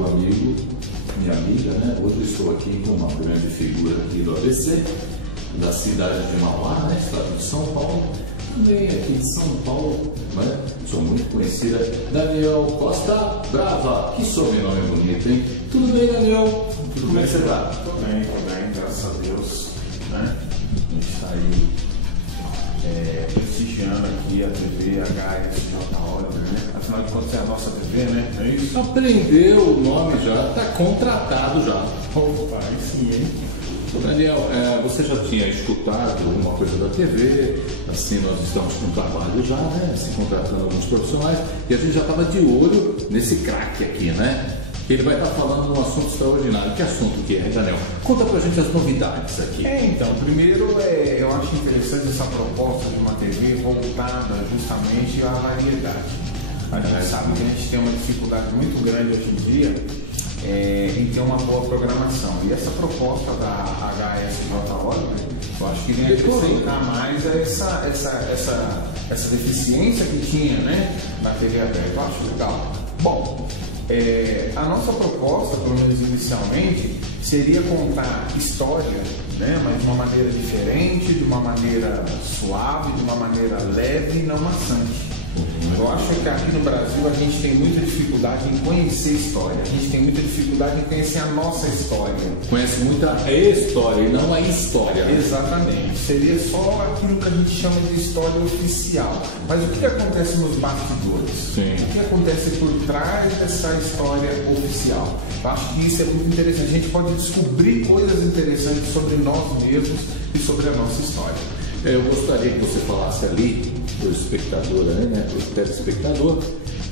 meu amigo, minha amiga, né? Hoje eu estou aqui com uma grande figura aqui do ABC, da cidade de Mauá, né? Estado de São Paulo. Também aqui de São Paulo, né? Sou muito conhecida, Daniel Costa Brava. Que sobrenome bonito, hein? Tudo bem, Daniel? Como é que você está? Tudo bem, graças a Deus, né? A gente está aí prestigiando aqui a TV HSJ, né? Afinal de contas é a nossa TV, né? É isso? Aprendeu o nome já, está contratado já. Opa, aí sim, hein? Daniel, você já tinha escutado alguma coisa da TV, assim, nós estamos com trabalho já, né, se contratando alguns profissionais, e a gente já estava de olho nesse craque aqui, né? Ele vai estar falando de um assunto extraordinário. Que assunto que é, Daniel? Conta pra gente as novidades aqui. Então, primeiro eu acho interessante essa proposta de uma TV voltada justamente à variedade. A gente sabe que a gente tem uma dificuldade muito grande hoje em dia em ter uma boa programação. E essa proposta da HSJ, eu acho que vem acrescentar mais essa deficiência que tinha, né, na TV aberta. Eu acho legal. Bom, a nossa proposta, pelo menos inicialmente, seria contar história, né, mas de uma maneira diferente, de uma maneira suave, de uma maneira leve e não maçante. Eu acho que aqui no Brasil a gente tem muita dificuldade em conhecer história, a gente tem muita dificuldade em conhecer a nossa história. Conhece muita história e não a história. Exatamente, seria só aquilo que a gente chama de história oficial. Mas o que acontece nos bastidores? Sim. O que acontece por trás dessa história oficial? Eu acho que isso é muito interessante, a gente pode descobrir coisas interessantes sobre nós mesmos e sobre a nossa história. Eu gostaria que você falasse ali para o espectador, né, para o telespectador,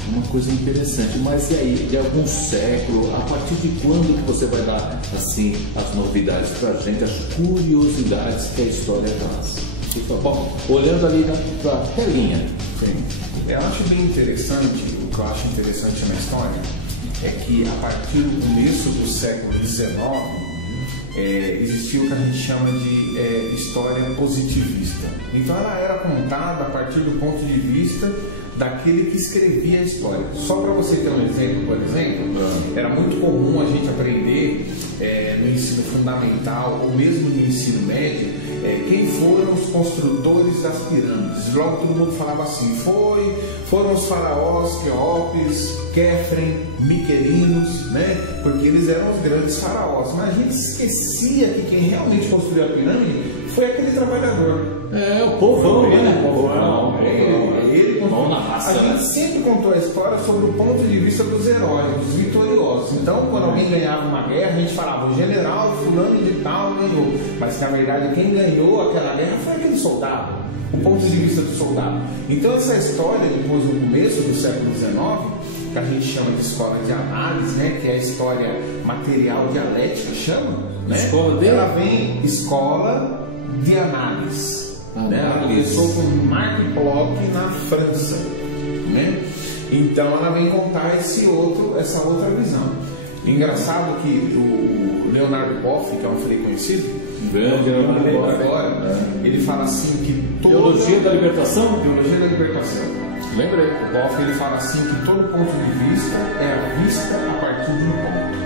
uma coisa interessante. Mas e aí, de algum século, a partir de quando que você vai dar assim as novidades para a gente, as curiosidades que a história traz? Bom, olhando ali para a telinha. Sim. Eu acho bem interessante, o que eu acho interessante na história é que a partir do começo do século XIX existiu o que a gente chama de história positivista. Então ela era contada a partir do ponto de vista daquele que escrevia a história. Só para você ter um exemplo, por exemplo, era muito comum a gente aprender no ensino fundamental ou mesmo no ensino médio quem foram os construtores das pirâmides. Logo todo mundo falava assim, foram os faraós Quéopes, Quéfren, Miquelinos, né? Porque eles eram os grandes faraós. Mas a gente esquecia que quem realmente construiu a pirâmide foi aquele trabalhador. O povão, né? O povão. Ele mão na massa, a gente sempre contou a história sobre o ponto de vista dos heróis, dos vitoriosos. Então, quando alguém ganhava uma guerra, a gente falava, o general fulano de tal ganhou. Mas, na verdade, quem ganhou aquela guerra foi aquele soldado. O ponto de vista do soldado. Então, essa história, depois no começo do século XIX, que a gente chama de escola de análise, né, que é a história material dialética, chama, né? Escola ela vem escola de análise. Né? Ela começou com Marc Bloch na França, né? Então ela vem contar essa outra visão. Engraçado que o Leonardo Boff, que é um filho conhecido, ele fala assim que Teologia da Libertação. Teologia da Libertação. Lembrei. O Boff ele fala assim que todo ponto de vista é vista a partir de um ponto.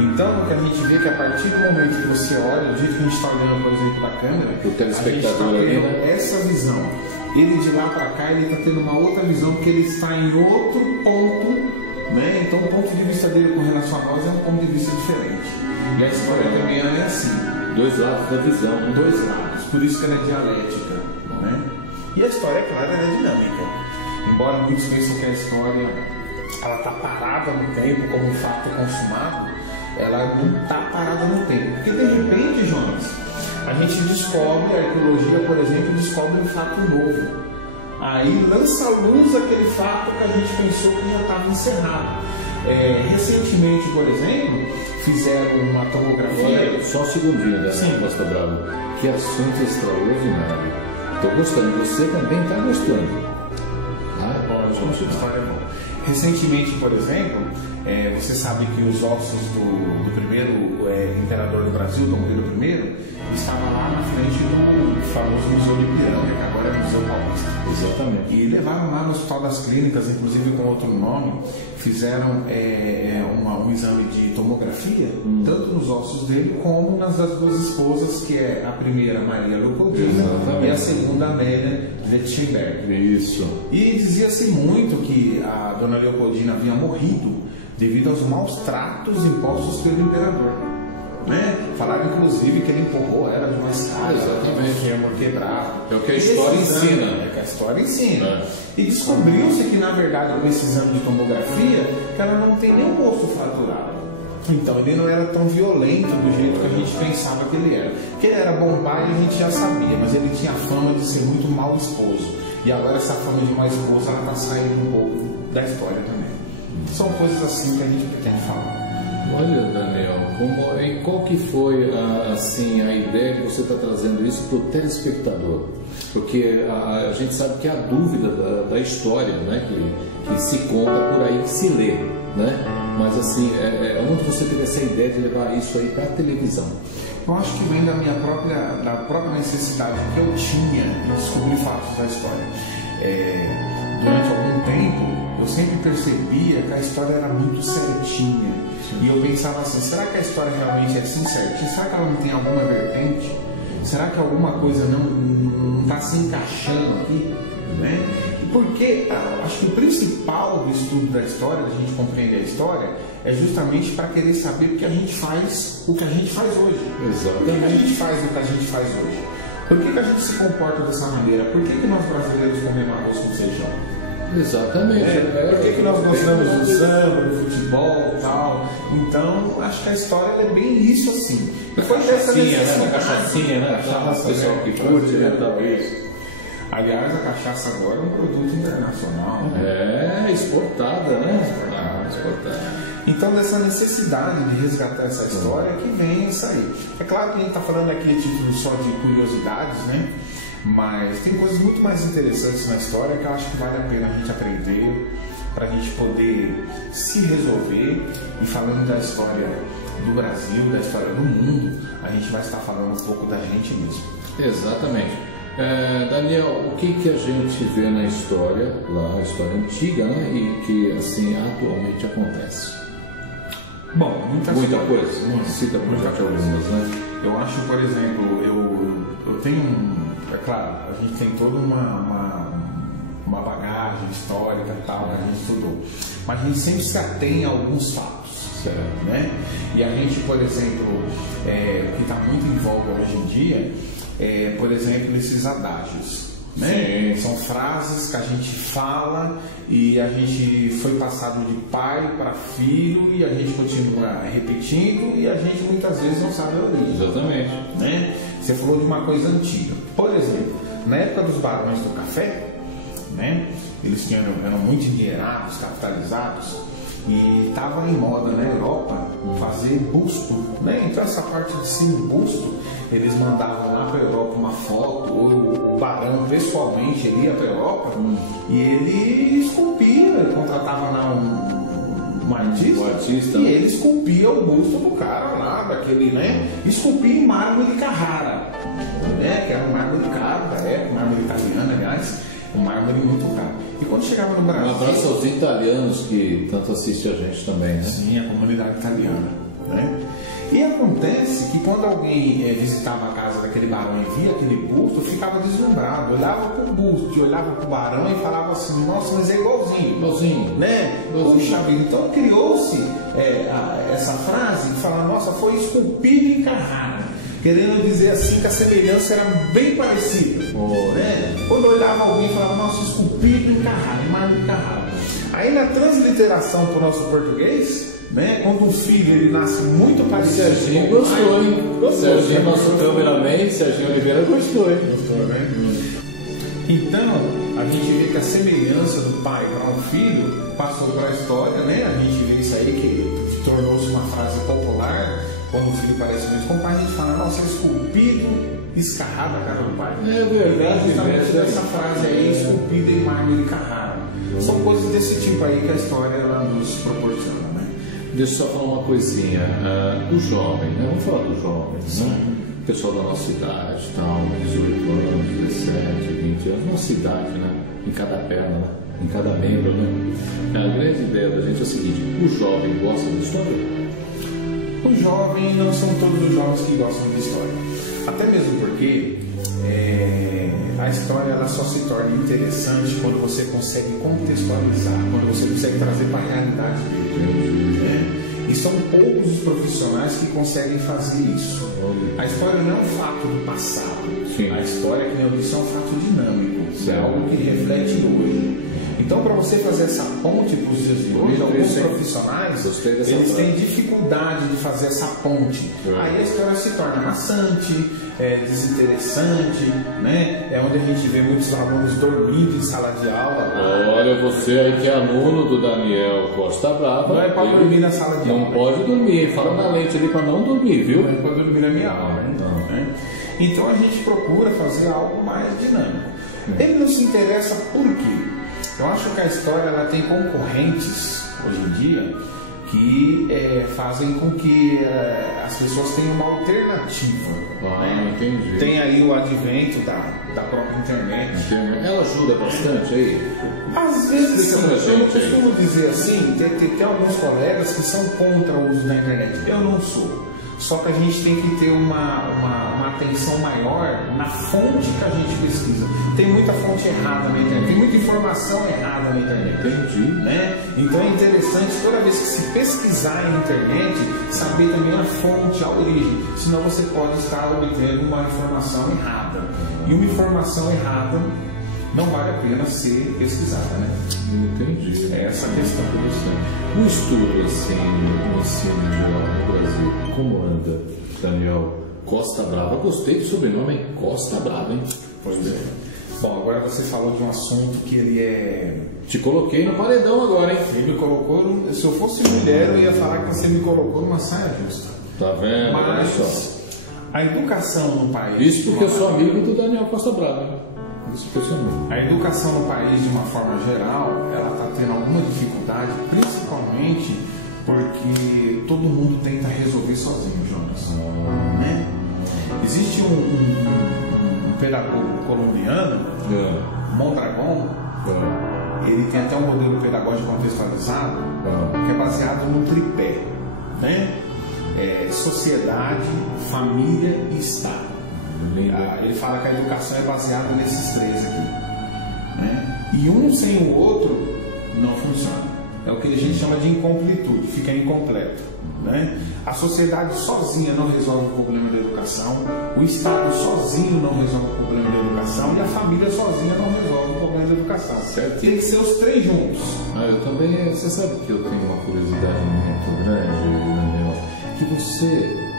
Então, o que a gente vê é que a partir do momento que você olha, do jeito que a gente está olhando, por exemplo, para a câmera, o telespectador a gente está ali, tendo essa visão. Ele de lá para cá, ele está tendo uma outra visão, porque ele está em outro ponto, né? Então, o ponto de vista dele com relação a nós é um ponto de vista diferente. E a história também é assim. Dois lados da visão, né? Dois lados. Por isso que ela é dialética, né? E a história, é claro, ela é dinâmica. Embora muitos pensam que a história ela está parada no tempo, como um fato consumado, ela não está parada no tempo. Porque de repente, Jonas, a gente descobre, a arqueologia, por exemplo, descobre um fato novo. Aí lança à luz aquele fato que a gente pensou que já estava encerrado. Recentemente, por exemplo, fizeram uma tomografia. Olha, só um segundinho, né? Sim. Costa Bravo. Que assunto extraordinário. Estou gostando, você também está gostando. Ótimo, história é bom. Recentemente, por exemplo, você sabe que os ossos do primeiro imperador do Brasil, Dom Pedro I, estavam lá na frente do famoso Museu de Ipiranga, que agora é Museu Paulista. Exatamente. E levaram lá no Hospital das Clínicas, inclusive com outro nome, fizeram exame de tomografia, tanto nos ossos dele como nas das duas esposas, que é a primeira Maria Leopoldina e a segunda Amélia Letzenberg. Isso. E dizia-se muito que a dona Leopoldina havia morrido devido aos maus tratos impostos pelo imperador. Né? Falaram inclusive que ele empurrou ela de uma escada, fêmur quebrado. É o que a história ensina. É o que a história ensina. E descobriu-se que, na verdade, com esse exame de tomografia, que ela não tem nenhum osso fraturado. Então ele não era tão violento do jeito que a gente pensava que ele era. Que ele era bom pai, a gente já sabia, mas ele tinha a fama de ser muito mau esposo. E agora essa fama de mau esposo, ela está saindo um pouco da história também. São coisas assim que a gente pretende falar. Olha, Daniel, qual que foi assim, a ideia que você está trazendo isso para o telespectador? Porque a gente sabe que há dúvida da história, né, que se conta por aí, que se lê, né? Mas assim, onde você teve essa ideia de levar isso aí para a televisão? Eu acho que vem da própria necessidade que eu tinha de descobrir fatos da história. Durante algum tempo, eu sempre percebia que a história era muito certinha. E eu pensava assim, será que a história realmente é assim certinha? Será que ela não tem alguma vertente? Será que alguma coisa não está se encaixando aqui? Né? Porque acho que o principal do estudo da história, da gente compreender a história, é justamente para querer saber o que a gente faz hoje. Exatamente. Por que a gente faz o que a gente faz hoje? Por que a gente se comporta dessa maneira? Por que nós brasileiros comemos arroz com feijão? Exatamente. Por que nós gostamos do samba, do futebol e tal? Então, acho que a história é bem isso assim. Foi dessa cachaçinha, né? O pessoal que curte, né? Talvez. Aliás, a cachaça agora é um produto internacional. Exportada, né? Exportada. Então, dessa necessidade de resgatar essa história que vem isso aí. É claro que a gente está falando aqui a título só de curiosidades, né? Mas tem coisas muito mais interessantes na história que eu acho que vale a pena a gente aprender, para a gente poder se resolver. E falando da história do Brasil, da história do mundo, a gente vai estar falando um pouco da gente mesmo. Exatamente. Daniel, o que a gente vê na história, lá, a história antiga, né, e que assim atualmente acontece? Bom, muita coisa. Cita muita algumas, né? Eu acho, por exemplo, eu tenho é claro, a gente tem toda uma bagagem histórica e tal, a gente estudou, mas a gente sempre se atém a alguns fatos, né? E a gente, por exemplo, o que está muito em voga hoje em dia é, por exemplo, esses adágios, né? São frases que a gente fala e a gente foi passado de pai para filho e a gente continua repetindo e a gente muitas vezes não sabe a origem. Exatamente. Né? Você falou de uma coisa antiga. Por exemplo, na época dos barões do café, né? Eles eram muito endinheirados, capitalizados, e estava em moda na Europa fazer busto, né? Então essa parte de cima do busto, eles mandavam lá para a Europa uma foto, ou o barão pessoalmente ele ia para a Europa e ele esculpia, ele contratava lá um artista e ele esculpia o busto do cara lá, daquele, né? Esculpia em mármore de Carrara, né? Que era um mármore caro da época, mármore italiano, aliás, um mármore muito caro. E quando chegava no Brasil... Um abraço aos italianos que tanto assistem a gente também, né? Sim, a comunidade italiana, né? E acontece que quando alguém visitava a casa daquele barão e via aquele busto, ficava deslumbrado, olhava para o busto, olhava para o barão e falava assim, nossa, mas é igualzinho. Igualzinho. Né? Puxa vida, então criou-se essa frase que fala, nossa, foi esculpido em Carrara. Querendo dizer assim que a semelhança era bem parecida. Né? Quando eu olhava alguém e falava, nossa, esculpido em Carrara, em mármore de Carrara. Aí na transliteração para o nosso português, né? Quando um filho ele nasce muito parecido. Serginho gostou, hein? Serginho, nosso cameraman, Serginho Oliveira gostou, hein? Gostou, né? Então, a gente vê que a semelhança do pai para um filho passou para a história, né? A gente vê isso aí que tornou-se uma frase popular. Quando o filho parece muito com o pai, a gente fala, nossa, esculpido, escarrado a cara do pai. É verdade, essa frase aí, esculpida em mármore de Carrara. São coisas desse tipo aí que a história ela nos proporciona, né? Deixa eu só falar uma coisinha. O jovem, né? Vamos falar do jovem, né? O pessoal da nossa idade, tal, 18 anos, 17, 20 anos, nossa idade, né? Em cada perna, né? em cada membro, né? A grande ideia da gente é o seguinte: o jovem gosta de história? O jovem, não são todos os jovens que gostam de história. Até mesmo porque a história ela só se torna interessante quando você consegue contextualizar, quando você consegue trazer para a realidade dele. Né? E são poucos os profissionais que conseguem fazer isso. A história não é um fato do passado. Sim. A história, que nem eu disse, é um fato dinâmico. É algo que reflete hoje. Então, para você fazer essa ponte para os dias de hoje, alguns profissionais eles têm dificuldade de fazer essa ponte. Aí a história se torna maçante, desinteressante, né? É onde a gente vê muitos alunos dormindo em sala de aula. Olha, você aí que é aluno do Daniel Costa Brava, não é para dormir na sala de aula. Não pode dormir, fala na lente ali para não dormir, viu? Não é para dormir na minha aula, né? Então a gente procura fazer algo mais dinâmico. Ele não se interessa por quê? Eu acho que a história ela tem concorrentes hoje em dia que fazem com que as pessoas tenham uma alternativa. Né? Entendi. Tem aí o advento da própria internet. Ela ajuda bastante aí? Às vezes, eu costumo dizer assim, tem alguns colegas que são contra o uso da internet. Eu não sou. Só que a gente tem que ter uma atenção maior na fonte que a gente pesquisa. Tem muita fonte errada na internet, tem muita informação errada na internet. Entendi. Né? Então é interessante, toda vez que se pesquisar na internet, saber também a fonte, a origem. Senão você pode estar obtendo uma informação errada. E uma informação errada não vale a pena ser pesquisada, né? Entendi. É essa a questão. O estudo, assim, no ensino geral no Brasil, como anda, Daniel Costa Brava? Gostei do sobrenome, hein? Costa Brava, hein? Pois é. Bom, agora você falou de um assunto que ele é... Te coloquei no paredão agora, hein? Ele me colocou... Se eu fosse mulher, eu ia falar que você me colocou numa saia justa. Tá vendo? Mas a educação no país... Isso porque eu sou amigo do Daniel Costa Brava, hein? A educação no país, de uma forma geral, ela está tendo alguma dificuldade, principalmente porque todo mundo tenta resolver sozinho, Jonas. Né? Existe um pedagogo colombiano, Mondragon, ele tem até um modelo pedagógico contextualizado, que é baseado no tripé, né? Sociedade, família e Estado. Ele fala que a educação é baseada nesses três aqui, né? E um sem o outro não funciona. É o que a gente chama de incompletude, fica incompleto, né? A sociedade sozinha não resolve o problema da educação, o Estado sozinho não resolve o problema da educação e a família sozinha não resolve o problema da educação. Certo. Tem que ser os três juntos. Eu também, você sabe que eu tenho uma curiosidade muito grande, Daniel, que você...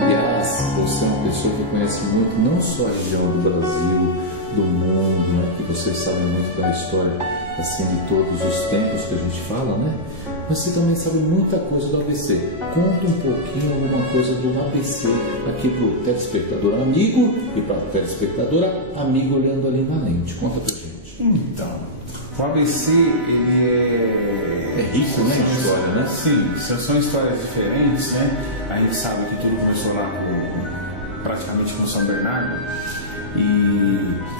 Aliás, você é uma pessoa que conhece muito, não só a região do Brasil, do mundo, né? Que você sabe muito da história, assim, de todos os tempos que a gente fala, né? Mas você também sabe muita coisa do ABC. Conta um pouquinho alguma coisa do ABC aqui para o telespectador amigo e para a telespectadora amigo olhando ali na lente. Conta pra gente. Então, o ABC, ele é rico, né, em história, né? Sim, são histórias diferentes, né? A gente sabe que tudo começou lá praticamente com São Bernardo.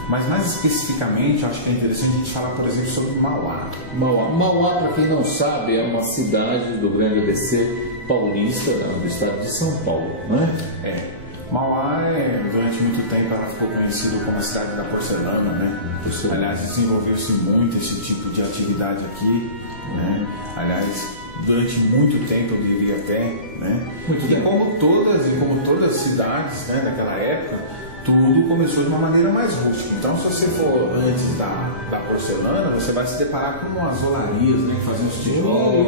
Mas mais especificamente, acho que é interessante a gente falar, por exemplo, sobre Mauá. Mauá, para quem não sabe, é uma cidade do grande ABC paulista, do estado de São Paulo, né? Mauá, durante muito tempo, ela ficou conhecida como a cidade da porcelana, né? Aliás, desenvolveu-se muito esse tipo de atividade aqui, né? Aliás, durante muito tempo, eu diria até, né? Como todas as cidades, né, daquela época, tudo começou de uma maneira mais rústica. Então, se você for antes da porcelana, você vai se deparar com umas olarias, né? Que faziam os tijolos.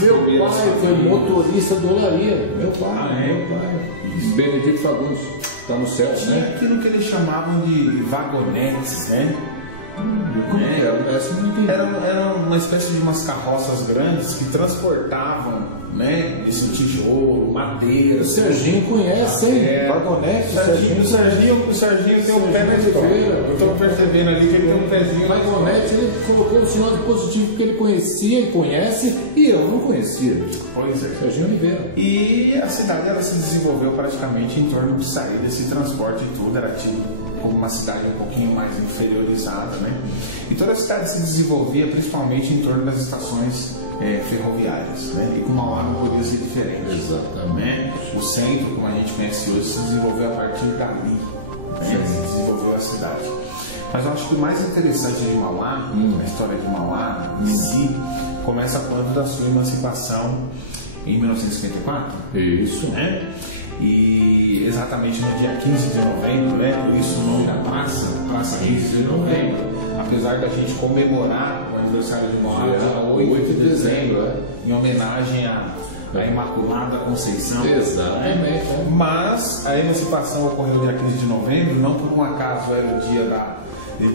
Meu pai foi motorista de olaria. Meu pai. Isso. Benedito Fagundes. Está no céu, né? Aquilo que eles chamavam de vagonetes, né? Como era uma espécie de umas carroças grandes que transportavam, né, esse tijolo, madeira. O Serginho conhece, hein? Vagonete. O Serginho tem um pé na história. Eu estou percebendo ali que ele tem um pezinho. Vagonete, ele colocou o sinal de positivo que ele conhecia e conhece, e eu não conhecia. Pois é. Serginho Oliveira. E a cidade ela se desenvolveu praticamente em torno de sair desse transporte e tudo. Era tido como uma cidade um pouquinho mais inferiorizada, né? E toda a cidade se desenvolvia principalmente em torno das estações ferroviárias, né? E com Mauá não podia ser diferente. Exatamente. O centro, como a gente conhece hoje, se desenvolveu a partir dali, né? Se desenvolveu a cidade. Mas eu acho que o mais interessante de Mauá, a história de Mauá em si, começa quando da sua emancipação em 1954. Isso. Né? E exatamente no dia 15 de novembro, né? Por isso o nome da praça 15 de novembro. Apesar da gente comemorar o aniversário de Mauá dia 8 de dezembro, em homenagem à Imaculada Conceição. Exatamente. Né? Mas a emancipação ocorreu dia 15 de novembro, não por um acaso era o dia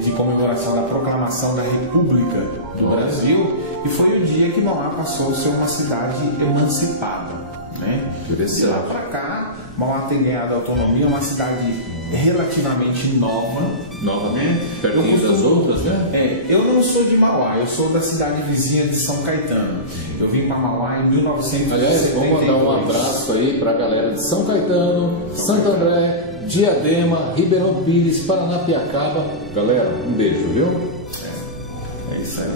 de comemoração da proclamação da República do Brasil, e foi o dia que Mauá passou a ser uma cidade emancipada, né? De lá para cá, Mauá tem ganhado autonomia, uma cidade relativamente nova, né? Pertinho das outras, né? Eu não sou de Mauá, eu sou da cidade vizinha de São Caetano. Eu vim para Mauá em 1972. Aliás, vamos mandar um abraço aí para a galera de São Caetano, Santo André, Diadema, Ribeirão Pires, Paranapiacaba. Galera, um beijo, viu? É isso aí.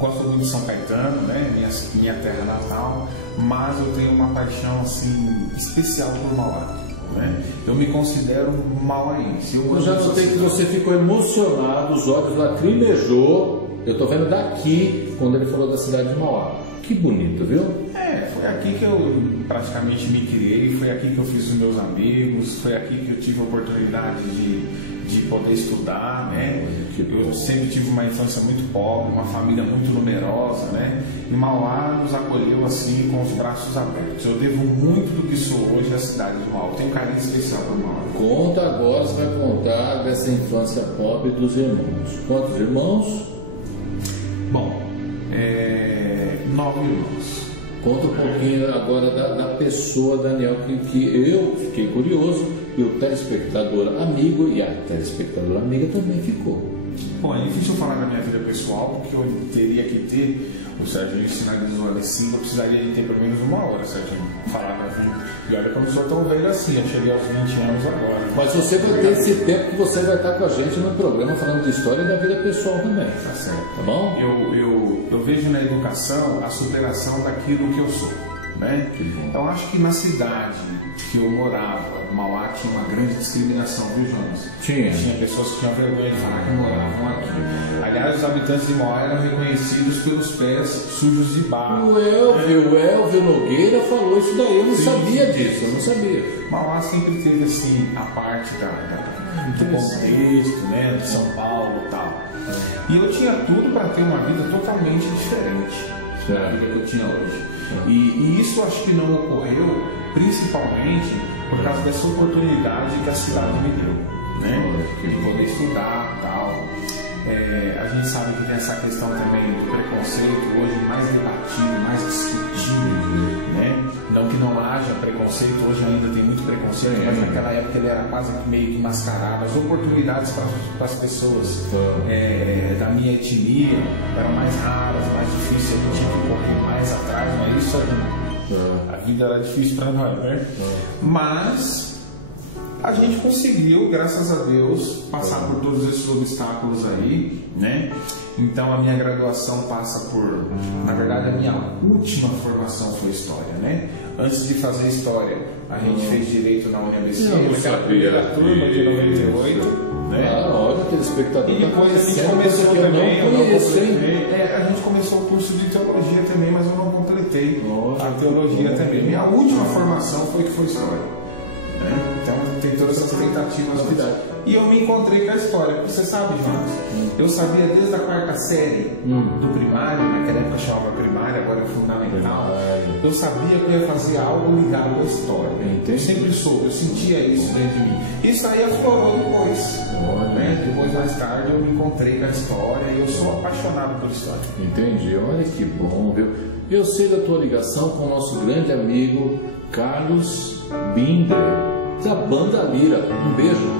Gosto muito de São Caetano, né? Minha terra natal, mas eu tenho uma paixão assim especial por Mauá, né? Eu me considero mauaense. Eu já notei que você ficou emocionado, os olhos lacrimejou. Eu estou vendo daqui quando ele falou da cidade de Mauá. Que bonito, viu? Foi aqui que eu praticamente me criei, foi aqui que eu fiz os meus amigos, foi aqui que eu tive a oportunidade de poder estudar, né? Eu sempre tive uma infância muito pobre, uma família muito numerosa, né? E Mauá nos acolheu assim com os braços abertos. Eu devo muito do que sou hoje à cidade de Mauá. Eu tenho um carinho especial por Mauá. Conta agora, você vai contar dessa infância pobre dos irmãos. Quantos irmãos? Bom, 9 irmãos. Conta um pouquinho agora da pessoa, Daniel, que eu fiquei curioso, e o telespectador amigo e a telespectadora amiga também ficou. Bom, é difícil eu falar da minha vida pessoal, porque eu teria que ter, o Serginho sinalizou ali sim, eu precisaria de ter pelo menos uma hora, Serginho, falar da vida. E olha que eu não sou tão velho assim, eu cheguei aos 20 anos agora. Né? Mas você vai ter esse tempo que você vai estar com a gente no programa falando de história e da vida pessoal também. Tá certo. Tá bom? Eu vejo na educação a superação daquilo que eu sou, né? Então acho que na cidade que eu morava, Mauá, tinha uma grande discriminação, viu, Jonas? Tinha pessoas que tinham vergonha de falar que moravam aqui. Aliás, os habitantes de Mauá eram reconhecidos pelos pés sujos de barro. O Elvio Nogueira falou isso daí, eu não sabia disso, eu não sabia. Mauá sempre teve assim a parte do contexto, né, de São Paulo e tal. E eu tinha tudo para ter uma vida totalmente diferente da vida que eu tinha hoje. E isso acho que não ocorreu principalmente por causa dessa oportunidade que a cidade me deu, né? De poder estudar e tal. A gente sabe que tem essa questão também do preconceito hoje mais debatido, mais discutido, né? Não que não haja preconceito, hoje ainda tem muito preconceito, mas naquela época ele era quase meio que mascarado. As oportunidades para as pessoas da minha etnia eram mais raras, mais difíceis, a gente tinha que ir um pouquinho mais atrás, mas isso a vida era difícil para nós, né? Mas a gente conseguiu, graças a Deus, passar por todos esses obstáculos aí, né? Então a minha graduação passa por, na verdade a minha última formação foi História, né? Antes de fazer História, a gente fez Direito na UniABC, naquela primeira turma de 98, né? Olha, aquele espectador e depois a gente começou também, a gente começou o curso de Teologia também, mas eu não completei a Teologia também. Minha última formação foi História. Então tem todas essas tentativas. E eu me encontrei com a história. Você sabe, Jonas, eu sabia desde a 4ª série do primário, naquela época chamava primária, agora é fundamental. Eu sabia que eu ia fazer algo ligado à história. Eu sempre soube, eu sentia isso dentro de mim. Isso aí aflorou depois. Depois, mais tarde, eu me encontrei com a história e eu sou apaixonado por história. Entendi, olha que bom, viu? Eu sei da tua ligação com o nosso grande amigo Carlos Binder, da Banda Lira. Um beijo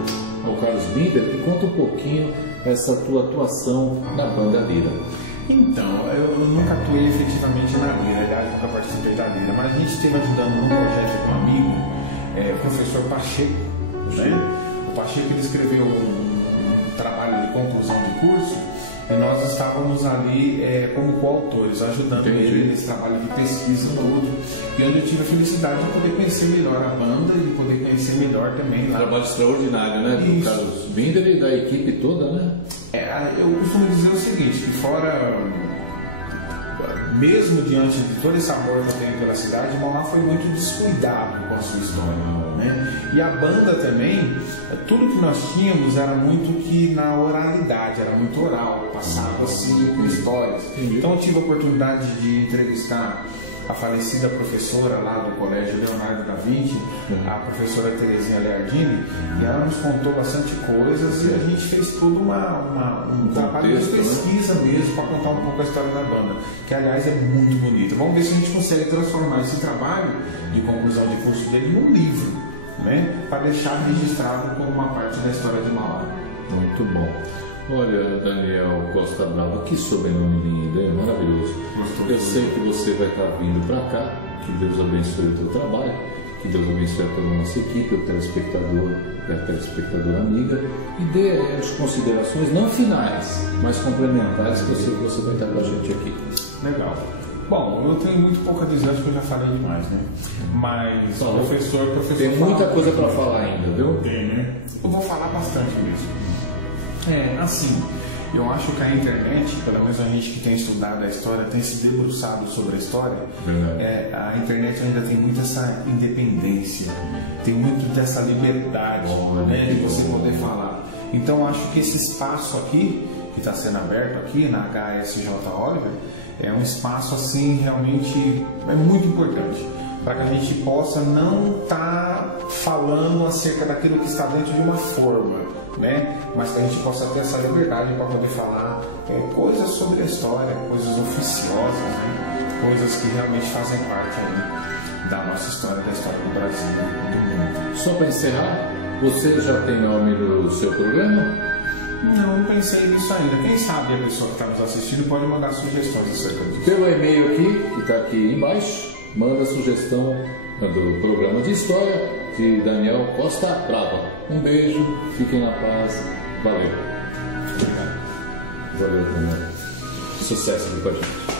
ao Carlos Binder, que conta um pouquinho essa tua atuação na Banda Lira. Então, eu nunca atuei efetivamente na Lira, aliás, nunca participei da Lira, mas a gente esteve ajudando num projeto com um amigo, o professor Pacheco, né? O Pacheco ele escreveu um trabalho de conclusão de curso e nós estávamos ali como coautores, ajudando ele nesse trabalho de pesquisa todo, e onde eu tive a felicidade de poder conhecer melhor a banda e de poder conhecer melhor também lá. Trabalho extraordinário, né? Do Carlos Binder e da equipe toda, né? Eu costumo dizer o seguinte, que fora, mesmo diante de todo esse amor que eu tenho pela cidade, Mauá foi muito descuidado com a sua história, né? E a banda também, tudo que nós tínhamos era muito que na oralidade, era muito oral, passava assim por histórias. Então eu tive a oportunidade de entrevistar a falecida professora lá do Colégio Leonardo da Vinci, a professora Terezinha Leardini, e ela nos contou bastante coisas e a gente fez todo um trabalho de pesquisa mesmo para contar um pouco a história da banda, que aliás é muito bonita. Vamos ver se a gente consegue transformar esse trabalho de conclusão de curso dele num livro, né? Para deixar registrado como uma parte da história de Mauá. Muito bom. Olha, Daniel Costa Brava, que sobrenome lindo, é maravilhoso. Eu sei que você vai estar vindo para cá, que Deus abençoe o teu trabalho, que Deus abençoe a toda a nossa equipe, o telespectador e a telespectadora amiga, e dê as considerações não finais, mas complementares, que eu sei que você vai estar com a gente aqui. Legal. Bom, eu tenho muito pouco a dizer, acho que eu já falei demais, né? Mas, professor... Tem muita coisa para falar ainda, viu? Tem, né? Eu vou falar bastante mesmo. Assim, eu acho que a internet, pelo menos a gente que tem estudado a história, tem se debruçado sobre a história, a internet ainda tem muito essa independência, tem muito dessa liberdade, né, de você poder falar. Então acho que esse espaço aqui, que está sendo aberto aqui na HSJ Oliver, é um espaço assim realmente muito importante, para que a gente possa não estar falando acerca daquilo que está dentro de uma forma, né? Mas que a gente possa ter essa liberdade para poder falar coisas sobre a história, coisas oficiosas, né? Coisas que realmente fazem parte aí da nossa história, da história do Brasil e do mundo. Só para encerrar, você já tem nome no seu programa? Não pensei nisso ainda. Quem sabe a pessoa que está nos assistindo pode mandar sugestões acerca disso. Pelo e-mail aqui, que está aqui embaixo, manda sugestão do programa de história de Daniel Costa Brava. Um beijo, fiquem na paz, valeu. Valeu, Daniel. Sucesso aqui com a gente.